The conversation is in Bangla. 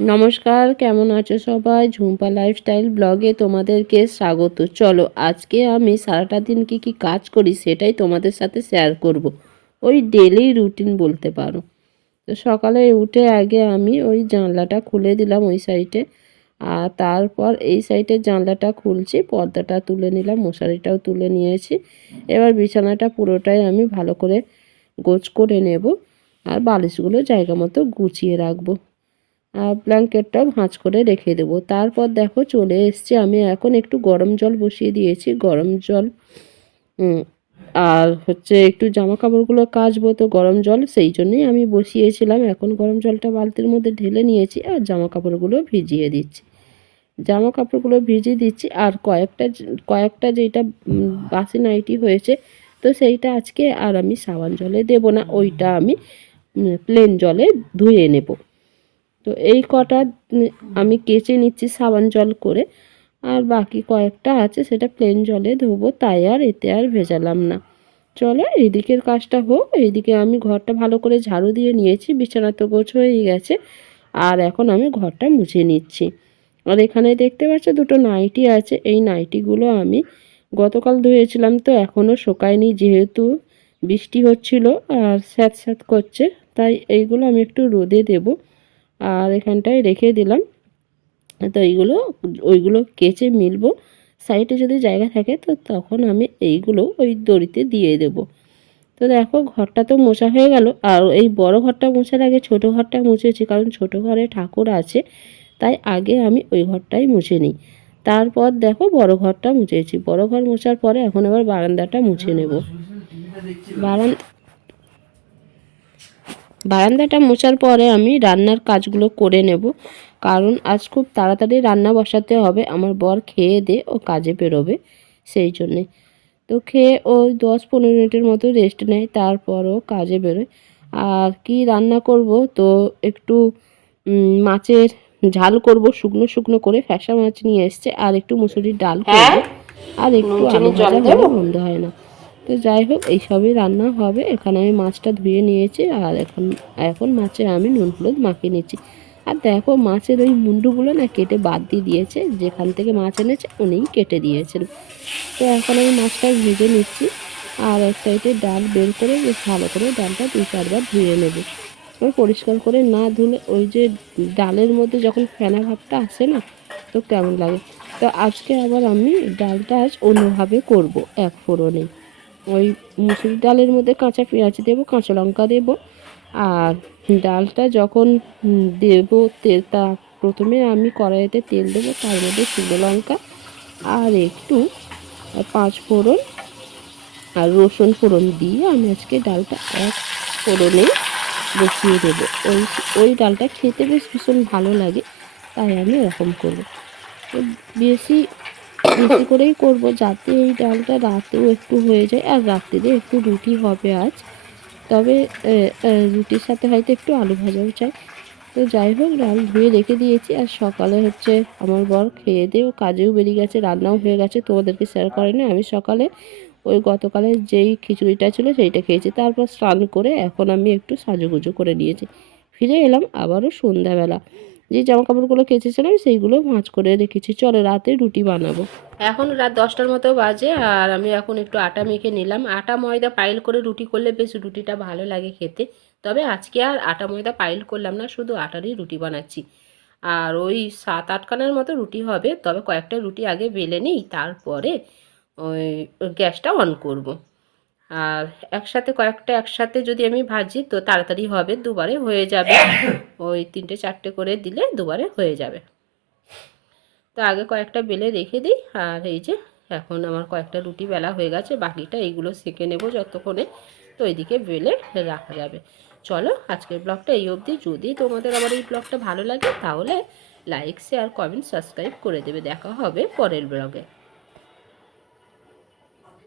নমস্কার, কেমন আছো সবাই? ঝুম্পা লাইফস্টাইল ব্লগে তোমাদেরকে স্বাগত। চলো আজকে আমি সারাটা দিন কি কি কাজ করি সেটাই তোমাদের সাথে শেয়ার করব। ওই ডেলি রুটিন বলতে পারো। তো সকালে উঠে আগে আমি ওই জানলাটা খুলে দিলাম ওই সাইডে, আর তারপর এই সাইডের জানলাটা খুলছি, পর্দাটা তুলে নিলাম, মশারিটাও তুলে নিয়েছি। এবার বিছানাটা পুরোটাই আমি ভালো করে গোছ করে নেব, আর বালিশগুলো জায়গা মতো গুছিয়ে রাখবো, ব্ল্যাঙ্কেটটাও ভাঁজ করে রেখে দেবো। তারপর দেখো চলে এসছে, আমি এখন একটু গরম জল বসিয়ে দিয়েছি, গরম জল আর হচ্ছে একটু জামা কাপড়গুলো কাচবো, তো গরম জল সেই জন্যই আমি বসিয়েছিলাম। এখন গরম জলটা বালতির মধ্যে ঢেলে নিয়েছি আর জামা কাপড়গুলো ভিজিয়ে দিচ্ছি, জামা কাপড়গুলো ভিজিয়ে দিচ্ছি। আর কয়েকটা যেটা বাসি নাইটি হয়েছে, তো সেইটা আজকে আর আমি সাবান জলে দেবো না, ওইটা আমি প্লেন জলে ধুয়ে নেব। তো এই কটা আমি কেচে নিচ্ছি সাবান জল করে, আর বাকি কয়েকটা আছে সেটা প্লেন জলে ধোবো, তাই আর এতে আর ভেজালাম না। চলো এইদিকের কাজটা হোক। এইদিকে আমি ঘরটা ভালো করে ঝাড়ু দিয়ে নিয়েছি, বিছানা তো গোছ হয়ে গেছে, আর এখন আমি ঘরটা মুছে নিচ্ছি। আর এখানে দেখতে পাচ্ছ দুটো নাইটি আছে, এই নাইটিগুলো আমি গতকাল ধুয়েছিলাম, তো এখনও শোকায়নি, যেহেতু বৃষ্টি হচ্ছিল আর স্যাঁত স্যাঁত করছে, তাই এইগুলো আমি একটু রোদে দেবো, আর এখানটায় রেখে দিলাম। তো ওইগুলো কেচে মিলবো, সাইডে যদি জায়গা থাকে তো তখন আমি এইগুলো ওই দড়িতে দিয়ে দেব। তো দেখো ঘরটা তো মোছা হয়ে গেল, আর এই বড় ঘরটা মোছার আগে ছোট ঘরটা মুছেছি, কারণ ছোট ঘরে ঠাকুর আছে, তাই আগে আমি ওই ঘরটাই মুছে নিই। তারপর দেখো বড় ঘরটা মুছেছি, বড় ঘর মোছার পরে এখন আবার বারান্দাটা মুছে নেব। বারান্দাটা মোছার পরে আমি রান্নার কাজগুলো করে নেব, কারণ আজ খুব তাড়াতাড়ি রান্না বসাতে হবে। আমার বর খেয়ে দে ও কাজে বেরোবে, সেই জন্যে। তো খেয়ে ওই 10-15 মিনিটের মতো রেস্ট নেয়, তারপরও কাজে বেরোয়। আর কি রান্না করব, তো একটু মাছের ঝাল করব, শুকনো শুকনো করে ফ্যাসা মাছ নিয়ে এসছে, আর একটু মুসুরির ডাল করব, আর একটু আলু ভাজা হলে মন্দ হয় না। তো যাই হোক এইসবই রান্না হবে। এখানে আমি মাছটা ধুয়ে নিয়েছি, আর এখন মাছে আমি নুন হলুদ মাখিয়ে নিচ্ছি। আর দেখো মাছের ওই মুন্ডুগুলো না কেটে বাদ দিয়ে দিয়েছে, যেখান থেকে মাছ এনেছে উনিই কেটে দিয়েছেন। তো এখন আমি মাছটা ভেজে নিচ্ছি, আর এক সাইডে ডাল বের করে বেশ ভালো করে ডালটা 2-4 বার ধুয়ে নেব। ওই পরিষ্কার করে না ধুলে ওই যে ডালের মধ্যে যখন ফেনা ভাবটা আসে না, তো কেমন লাগে। তো আজকে আবার আমি ডালটা আজ অন্যভাবে করব, এক ফোড়নে ওই মুসুরির ডালের মধ্যে কাঁচা পেঁয়াজ দেবো, কাঁচা লঙ্কা দেবো, আর ডালটা যখন দেবো তা প্রথমে আমি কড়াইতে তেল দেবো, তার মধ্যে শুকনো লঙ্কা আর একটু 5 ফোড়ন আর রসুন ফোড়ন দিয়ে আমি আজকে ডালটা এক ফোড়নে বসিয়ে দেবো। ওই ডালটা খেতে বেশ ভীষণ ভালো লাগে, তাই আমি এরকম করবো। তো বেশি বেশি করেই করব, যাতে এই ডালটা রাতেও একটু হয়ে যায়, আর রাত্রিরে একটু রুটি হবে আজ। তবে রুটির সাথে হয়তো একটু আলু ভাজাও চাই। তো যাই হোক ডাল ধুয়ে রেখে দিয়েছি, আর সকালে হচ্ছে আমার বর খেয়ে দিয়ে ও কাজেও বেরিয়ে গেছে, রান্নাও হয়ে গেছে, তোমাদেরকে শেয়ার করেনি। আমি সকালে ওই গতকালের যেই খিচুড়িটা ছিল সেইটা খেয়েছি, তারপর স্নান করে এখন আমি একটু সাজুগুজু করে নিয়েছি। ফিরে এলাম আবারও সন্ধ্যাবেলা, যে জামা কাপড়গুলো কেচেছিলাম সেইগুলো ভাঁজ করে রেখেছি। চলো রাতে রুটি বানাবো। এখন রাত 10টার মতো বাজে, আর আমি এখন একটু আটা মেখে নিলাম। আটা ময়দা পাইল করে রুটি করলে বেশ রুটিটা ভালো লাগে খেতে, তবে আজকে আর আটা ময়দা পাইল করলাম না, শুধু আটারই রুটি বানাচ্ছি। আর ওই 7-8 খানার মতো রুটি হবে, তবে কয়েকটা রুটি আগে বেলে নিই, তারপরে ওই গ্যাসটা অন করব। আর কয়েকটা একসাথে যদি আমি ভাজি তো তাড়াতাড়ি হবে, দুবারে হয়ে যাবে। ওই 3-4টে করে দিলে দুবারে হয়ে যাবে। তো আগে কয়েকটা বেলে রেখে দিই, আর এই যে এখন আমার কয়েকটা রুটি বেলা হয়ে গেছে, বাকিটা এইগুলো সেঁকে নেব যতক্ষণে, তো এইদিকে বেলে রাখা যাবে। চলো আজকের ব্লগটা এই অবধি। যদি তোমাদের আবার এই ব্লগটা ভালো লাগে তাহলে লাইক শেয়ার কমেন্ট সাবস্ক্রাইব করে দেবে। দেখা হবে পরের ব্লগে।